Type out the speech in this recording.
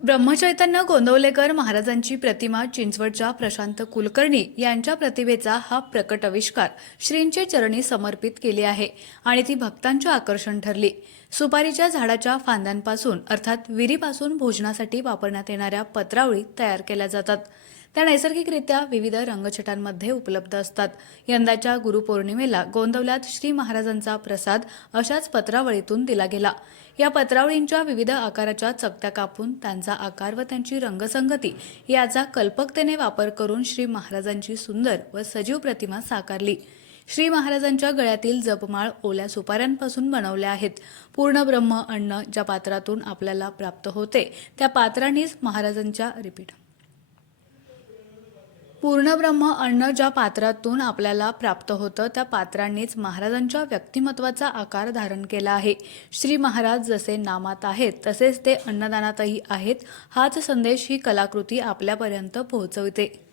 ब्रह्मचैतन्य गोंदवलेकर महाराजांची प्रतिमा चिंचवडच्या प्रशांत कुलकर्णी यांच्या प्रतिभेचा हा प्रकट आविष्कार श्रींचे चरणी समर्पित केली आहे आणि ती भक्तांचे आकर्षण ठरली. सुपारीच्या झाडाच्या फांद्यांपासून अर्थात विरीपासून भोजनासाठी वापरण्यात येणाऱ्या पत्रावळी तयार केल्या जातात. त्या नैसर्गिकरित्या विविध रंगछटांमध्ये उपलब्ध असतात. यंदाच्या गुरुपौर्णिमेला गोंदवल्यात श्री महाराजांचा प्रसाद अशाच पत्रावळीतून दिला गेला. या पत्रावळींच्या विविध आकाराच्या चकत्या कापून त्यांचा आकार व त्यांची रंगसंगती याचा कल्पकतेने वापर करून श्री महाराजांची सुंदर व सजीव प्रतिमा साकारली. श्री महाराजांच्या गळ्यातील जपमाळ ओल्या सुपाऱ्यांपासून बनवल्या आहेत. पूर्ण ब्रह्म अन्न ज्या पात्रातून आपल्याला प्राप्त होते त्या पात्रांनीच महाराजांच्या रिपीट पूर्णब्रह्म अन्न ज्या पात्रातून आपल्याला प्राप्त होतं त्या पात्रांनीच महाराजांच्या व्यक्तिमत्वाचा आकार धारण केला आहे. श्री महाराज जसे नामात आहेत तसेच ते अन्नदानातही आहेत. हाच संदेश ही कलाकृती आपल्यापर्यंत पोहोचवते.